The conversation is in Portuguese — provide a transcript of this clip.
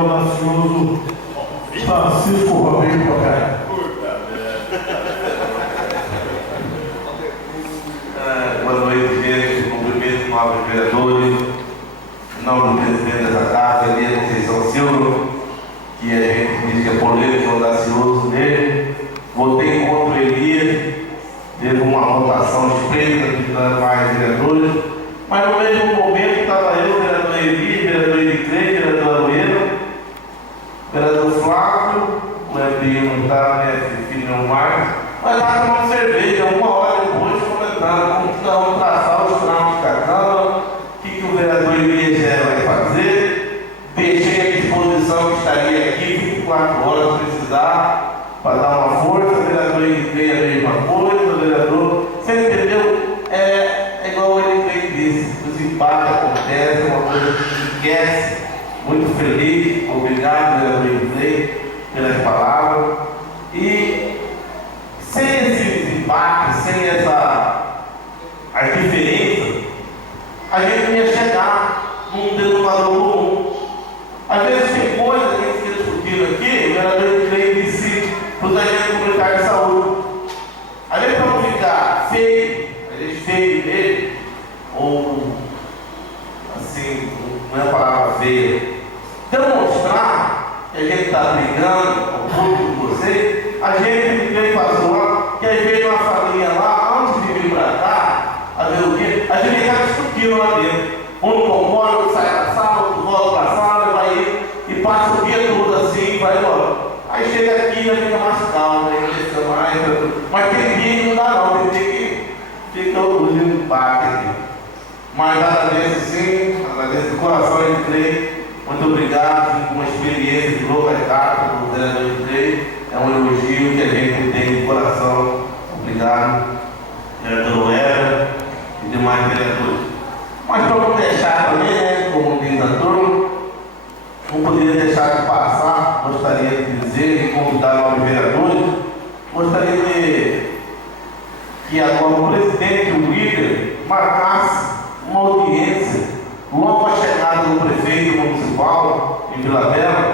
audacioso Francisco Rodrigues Tocar. Boa noite, gente. Cumprimento os novos vereadores, em nome do presidente dessa casa, Elias Conceição Silva, que a gente diz que é polêmico, audacioso dele. Votei contra o Elias, teve uma votação espreita de mais vereadores, mas no mesmo momento estava eu, vereador Elias, vereador Ediclei, vereador Aroeira, vereador Flávio, o Ebinho não está, né, filho não mais, mas estava tomando cerveja, uma hora depois, comentando como vamos traçar os trâmites da Câmara, o que o vereador Elias vai fazer. Deixei à disposição que estaria aqui 24 horas se precisar, para dar uma força. O vereador Ediclei a mesma coisa, o vereador, você entendeu? É igual o Ediclei disse, os empates acontecem, uma coisa que esquece. Muito feliz, obrigado, vereador Ediclei, pelas palavras. E sem esses empates, sem as diferenças, a gente não ia chegar num denominador comum. Às vezes tem coisas que a gente fica discutindo aqui, o vereador Ediclei disse para os agentes comunitários de saúde. Às vezes, para não ficar feio, a gente feio dele, ou assim, não é a palavra feia, demonstrar que a gente está brigando com o público de vocês, a gente veio fazer uma, que às vezes uma família lá, antes de vir para cá, a ver o quê? A gente está discutindo lá dentro. Um não concorda, outro sai da sala, outro volta para a sala, vai e passa o dia todo assim, vai embora. Aí chega aqui e já fica mais calmo, aí fica mais. Mas tem dia que não dá não, tem dia que fica o bate aqui. Mas agradeço sim, agradeço do coração de Ediclei. Muito obrigado, com uma experiência de longa data do vereador Ediclei. É um elogio que a gente tem de coração. Obrigado, vereador Era e demais vereadores. Mas para não deixar também, né, como diz a turma, não poderia deixar de passar, gostaria de dizer e convidar novos vereadores, gostaria de que agora o presidente, o líder, marcasse uma audiência logo a chegada do prefeito municipal em Vila Bela,